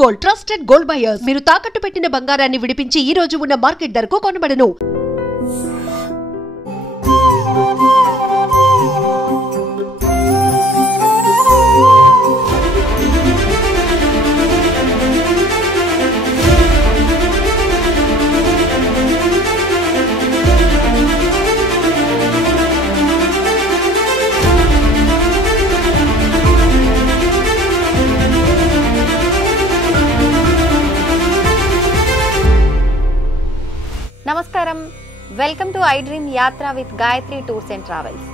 Gold trusted gold buyers మీరు తాకట్టు పెట్టిన బంగారాన్ని విడిపించి ఈ రోజు ఉన్న మార్కెట్ ధరకు కొనబడను. నమస్కారం, వెల్కమ్ టు ఐ డ్రీమ్ యాత్ర with Gayatri tours and travels.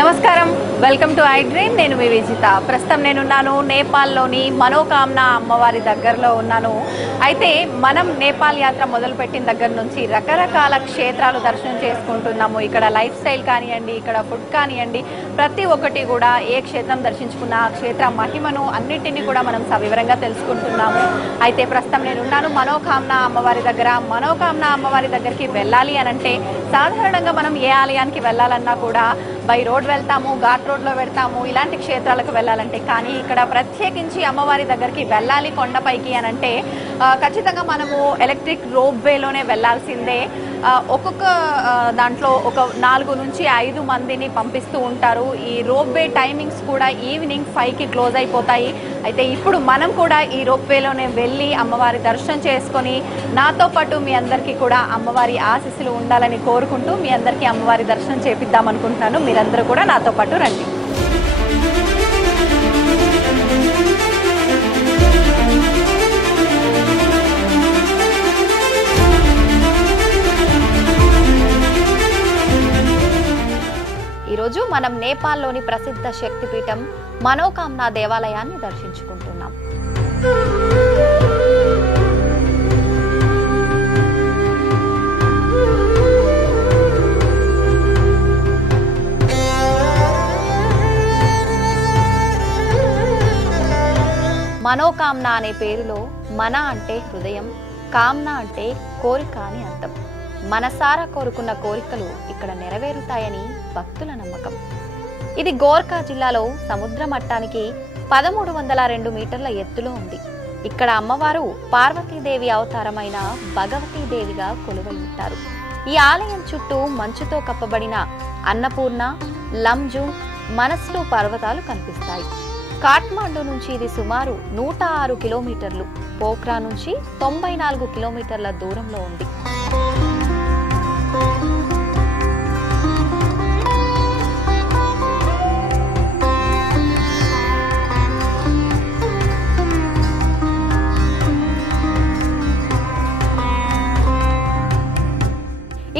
నమస్కారం, వెల్కమ్ టు ఐ డ్రీమ్. నేను మీ విజిత. ప్రస్తుతం నేనున్నాను నేపాల్లోని మనోకామన అమ్మవారి దగ్గరలో ఉన్నాను. అయితే మనం నేపాల్ యాత్ర మొదలుపెట్టిన దగ్గర నుంచి రకరకాల క్షేత్రాలు దర్శనం చేసుకుంటున్నాము. ఇక్కడ లైఫ్ స్టైల్ కానివ్వండి, ఇక్కడ ఫుడ్ కానివ్వండి, ప్రతి ఒక్కటి కూడా ఏ క్షేత్రం దర్శించుకున్న ఆ క్షేత్ర మహిమను అన్నిటినీ కూడా మనం సవివరంగా తెలుసుకుంటున్నాము. అయితే ప్రస్తుతం నేనున్నాను మనోకామన అమ్మవారి దగ్గర. మనోకామన అమ్మవారి దగ్గరికి వెళ్ళాలి అని అంటే సాధారణంగా మనం ఏ ఆలయానికి వెళ్ళాలన్నా కూడా బై రోడ్ వెళ్తాము, ఘాట్ రోడ్లో వెళ్తాము, ఇలాంటి క్షేత్రాలకు వెళ్ళాలంటే. కానీ ఇక్కడ ప్రత్యేకించి అమ్మవారి దగ్గరికి వెళ్ళాలి కొండపైకి అని అంటే ఖచ్చితంగా మనము ఎలక్ట్రిక్ రోప్ వేలోనే వెళ్ళాల్సిందే. ఒక్కొక్క దాంట్లో ఒక 4 నుంచి 5 మందిని పంపిస్తూ ఉంటారు. ఈ రోప్ వే టైమింగ్స్ కూడా ఈవినింగ్ 5కి క్లోజ్ అయిపోతాయి. అయితే ఇప్పుడు మనం కూడా ఈ రోప్ వేలోనే వెళ్ళి అమ్మవారి దర్శనం చేసుకొని నాతో పాటు మీ అందరికీ కూడా అమ్మవారి ఆశీస్సులు ఉండాలని కోరుకుంటూ మీ అందరికీ అమ్మవారి దర్శనం చేపిద్దాం అనుకుంటున్నాను. మీరందరూ కూడా నాతో పాటు రండి. ఈరోజు మనం నేపాల్లోని ప్రసిద్ధ శక్తిపీఠం మనోకామన దేవాలయాన్ని దర్శించుకుంటున్నాం. మనోకామన అనే పేరులో మన అంటే హృదయం, కామన అంటే కోరిక అని అర్థం. మనసారా కోరుకున్న కోరికలు ఇక్కడ నెరవేరుతాయని భక్తుల నమ్మకం. ఇది గోర్ఖా జిల్లాలో సముద్ర మట్టానికి 1302 మీటర్ల ఎత్తులో ఉంది. ఇక్కడ అమ్మవారు పార్వతీదేవి అవతారమైన భగవతీదేవిగా కొలువై ఉంటారు. ఈ ఆలయం చుట్టూ మంచుతో కప్పబడిన అన్నపూర్ణ, లంజుంగ్, మనస్లు పర్వతాలు కనిపిస్తాయి. కాఠ్మాండు నుంచి ఇది సుమారు 106 కిలోమీటర్లు, పోఖ్రా నుంచి 94 కిలోమీటర్ల దూరంలో ఉంది.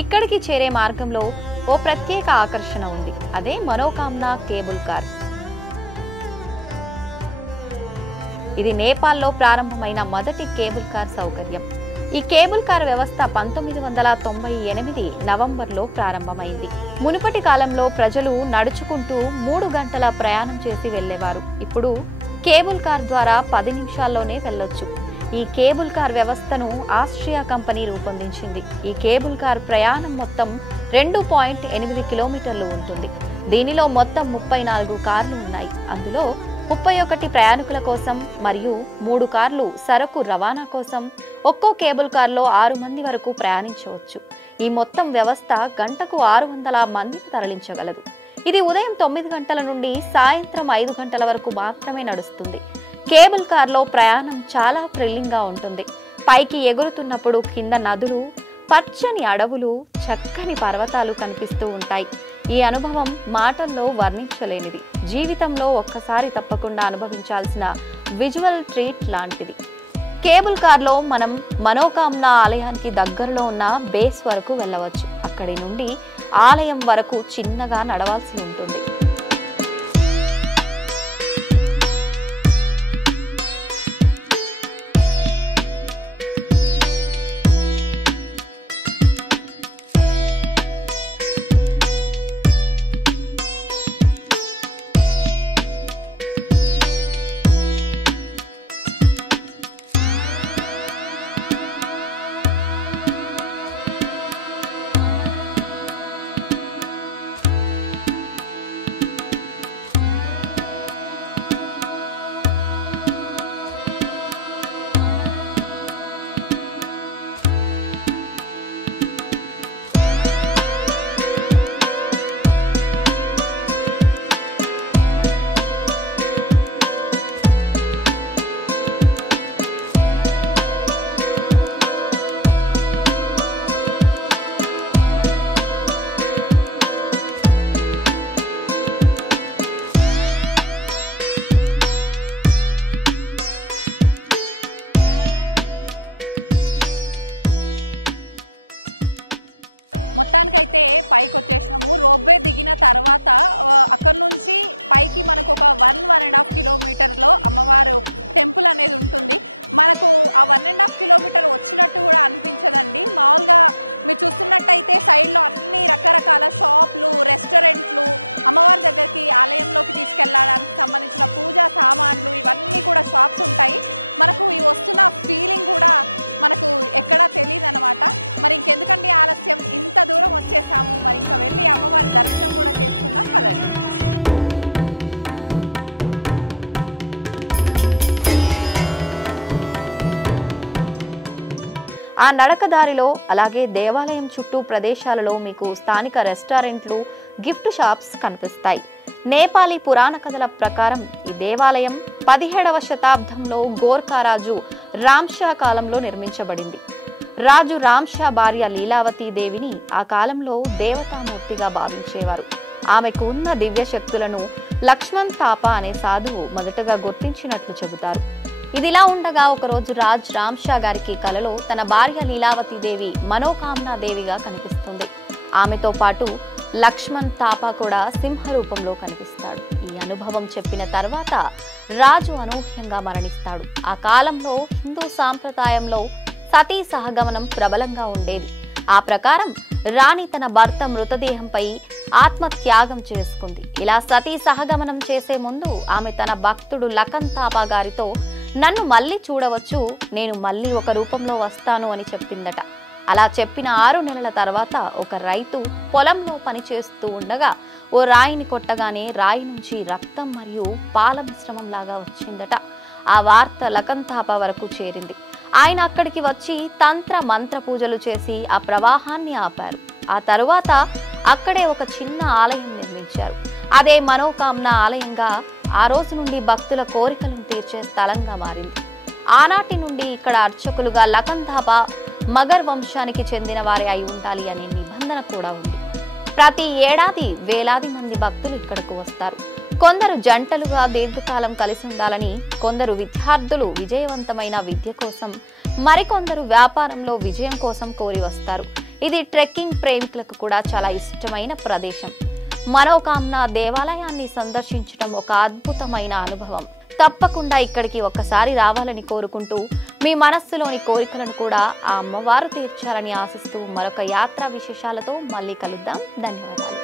ఇక్కడికి చేరే మార్గంలో ఓ ప్రత్యేక ఆకర్షణ ఉంది. అదే మనోకామన కేబుల్ కార్. ఇది నేపాల్లో ప్రారంభమైన మొదటి కేబుల్ కార్ సౌకర్యం. ఈ కేబుల్ కార్ వ్యవస్థ 1998 నవంబర్లో ప్రారంభమైంది. మునుపటి కాలంలో ప్రజలు నడుచుకుంటూ 3 గంటల ప్రయాణం చేసి వెళ్లేవారు. ఇప్పుడు కేబుల్ కార్ ద్వారా 10 నిమిషాల్లోనే వెళ్ళొచ్చు. ఈ కేబుల్ కార్ వ్యవస్థను ఆస్ట్రియా కంపెనీ రూపొందించింది. ఈ కేబుల్ కార్ ప్రయాణం మొత్తం 2.8 కిలోమీటర్లు ఉంటుంది. దీనిలో మొత్తం 34 కార్లు ఉన్నాయి. అందులో 31 ప్రయాణికుల కోసం మరియు 3 కార్లు సరకు రవాణా కోసం. ఒక్కో కేబుల్ కార్లో 6 మంది వరకు ప్రయాణించవచ్చు. ఈ మొత్తం వ్యవస్థ గంటకు 600 మందిని తరలించగలదు. ఇది ఉదయం 9 గంటల నుండి సాయంత్రం 5 గంటల వరకు మాత్రమే నడుస్తుంది. కేబుల్ కార్లో ప్రయాణం చాలా థ్రిల్లింగ్గా ఉంటుంది. పైకి ఎగురుతున్నప్పుడు కింద నదులు, పచ్చని అడవులు, చక్కని పర్వతాలు కనిపిస్తూ ఉంటాయి. ఈ అనుభవం మాటల్లో వర్ణించలేనిది. జీవితంలో ఒక్కసారి తప్పకుండా అనుభవించాల్సిన విజువల్ ట్రీట్ లాంటిది. కేబుల్ కార్లో మనం మనోకామ్నా ఆలయానికి దగ్గరలో ఉన్న బేస్ వరకు వెళ్ళవచ్చు. అక్కడి నుండి ఆలయం వరకు చిన్నగా నడవాల్సి ఉంటుంది. ఆ నడకదారిలో అలాగే దేవాలయం చుట్టూ ప్రదేశాలలో మీకు స్థానిక రెస్టారెంట్లు, గిఫ్ట్ షాప్స్ కనిపిస్తాయి. నేపాలీ పురాణ కథల ప్రకారం ఈ దేవాలయం 17వ శతాబ్దంలో గోర్ఖా రాజు రామ్షా కాలంలో నిర్మించబడింది. రాజు రామ్షా భార్య లీలావతీ దేవిని ఆ కాలంలో దేవతామూర్తిగా భావించేవారు. ఆమెకు ఉన్న దివ్య శక్తులను లక్ష్మణ్ తాపా అనే సాధువు మొదటగా గుర్తించినట్లు చెబుతారు. ఇదిలా ఉండగా ఒకరోజు రాజ్ రామ్షా గారికి కలలో తన భార్య లీలావతీ దేవి మనోకామ్నా దేవిగా కనిపిస్తుంది. ఆమెతో పాటు లక్ష్మణ్ తాపా కూడా సింహ రూపంలో కనిపిస్తాడు. ఈ అనుభవం చెప్పిన తర్వాత రాజు అనూహ్యంగా మరణిస్తాడు. ఆ కాలంలో హిందూ సాంప్రదాయంలో సతీ సహగమనం ప్రబలంగా ఉండేది. ఆ ప్రకారం రాణి తన భర్త మృతదేహంపై ఆత్మత్యాగం చేసుకుంది. ఇలా సతీ సహగమనం చేసే ముందు ఆమె తన భక్తుడు లఖన్ తాపా గారితో నన్ను మళ్ళీ చూడవచ్చు, నేను మళ్ళీ ఒక రూపంలో వస్తాను అని చెప్పిందట. అలా చెప్పిన 6 నెలల తర్వాత ఒక రైతు పొలంలో పనిచేస్తూ ఉండగా ఓ రాయిని కొట్టగానే రాయి నుంచి రక్తం మరియు పాల మిశ్రమం లాగా వచ్చిందట. ఆ వార్త లఖన్ తాపా వరకు చేరింది. ఆయన అక్కడికి వచ్చి తంత్ర మంత్ర పూజలు చేసి ఆ ప్రవాహాన్ని ఆపారు. ఆ తరువాత అక్కడే ఒక చిన్న ఆలయం నిర్మించారు. అదే మనోకామ్నా ఆలయంగా ఆ రోజు నుండి భక్తుల కోరికలను తీర్చే స్థలంగా మారింది. ఆనాటి నుండి ఇక్కడ అర్చకులుగా లఖన్ తాపా మగర్ వంశానికి చెందిన వారే అయి ఉండాలి అనే నిబంధన కూడా ఉంది. ప్రతి ఏడాది వేలాది మంది భక్తులు ఇక్కడకు వస్తారు. కొందరు జంటలుగా దీర్ఘకాలం కలిసి ఉండాలని, కొందరు విద్యార్థులు విజయవంతమైన విద్య కోసం, మరికొందరు వ్యాపారంలో విజయం కోసం కోరి వస్తారు. ఇది ట్రెక్కింగ్ ప్రేమికులకు కూడా చాలా ఇష్టమైన ప్రదేశం. మనోకామ్నా దేవాలయాన్ని సందర్శించడం ఒక అద్భుతమైన అనుభవం. తప్పకుండా ఇక్కడికి ఒక్కసారి రావాలని కోరుకుంటూ మీ మనస్సులోని కోరికలను కూడా ఆ అమ్మవారు తీర్చాలని ఆశిస్తూ మరొక యాత్రా విశేషాలతో మళ్ళీ కలుద్దాం. ధన్యవాదాలు.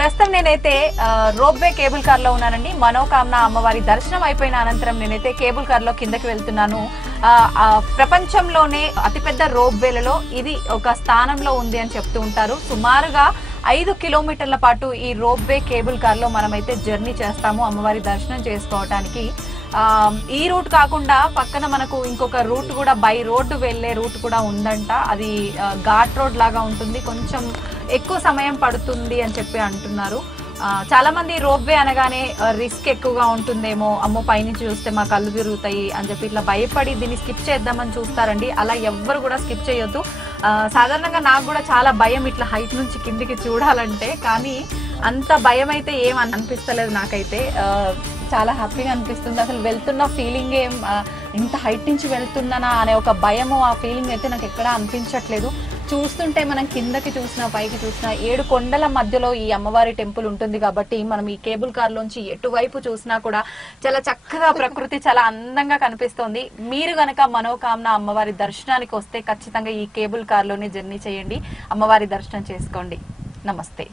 ప్రస్తుతం నేనైతే రోప్వే కేబుల్ కార్ లో ఉన్నానండి. మనోకామన అమ్మవారి దర్శనం అయిపోయిన అనంతరం నేనైతే కేబుల్ కార్ లో కిందకి వెళ్తున్నాను. ప్రపంచంలోనే అతిపెద్ద రోప్వేలలో ఇది ఒక స్థానంలో ఉంది అని చెప్తూ ఉంటారు. సుమారుగా 5 కిలోమీటర్ల పాటు ఈ రోప్వే కేబుల్ కార్ లో మనమైతే జర్నీ చేస్తాము అమ్మవారి దర్శనం చేసుకోవడానికి. ఈ రూట్ కాకుండా పక్కన మనకు ఇంకొక రూట్ కూడా బై రోడ్డు వెళ్లే రూట్ కూడా ఉందంట. అది ఘాట్ రోడ్ లాగా ఉంటుంది, కొంచెం ఎక్కువ సమయం పడుతుంది అని చెప్పి అంటున్నారు. చాలా మంది రోప్వే అనగానే రిస్క్ ఎక్కువగా ఉంటుందేమో, అమ్మో పైనుంచి చూస్తే మా కళ్ళు తిరుగుతాయి అని చెప్పి ఇట్లా భయపడి దీన్ని స్కిప్ చేద్దామని చూస్తారండి. అలా ఎవ్వరు కూడా స్కిప్ చేయొద్దు. సాధారణంగా నాకు కూడా చాలా భయం ఇట్లా హైట్ నుంచి కిందికి చూడాలంటే, కానీ అంత భయం అయితే ఏం అనిపిస్తలేదు నాకైతే. చాలా హ్యాపీగా అనిపిస్తుంది. అసలు వెళ్తున్న ఫీలింగ్ ఏం ఇంత హైట్ నుంచి వెళ్తున్నానా అనే ఒక భయము, ఆ ఫీలింగ్ అయితే నాకు ఎక్కడా అనిపించట్లేదు. చూస్తుంటే మనం కిందకి చూసినా పైకి చూసినా 7 కొండల మధ్యలో ఈ అమ్మవారి టెంపుల్ ఉంటుంది కాబట్టి మనం ఈ కేబుల్ కార్ లోంచి ఎటువైపు చూసినా కూడా చాలా చక్కగా ప్రకృతి చాలా అందంగా కనిపిస్తోంది. మీరు గనక మనోకామన అమ్మవారి దర్శనానికి వస్తే ఖచ్చితంగా ఈ కేబుల్ కార్ లోనే జర్నీ చేయండి, అమ్మవారి దర్శనం చేసుకోండి. నమస్తే.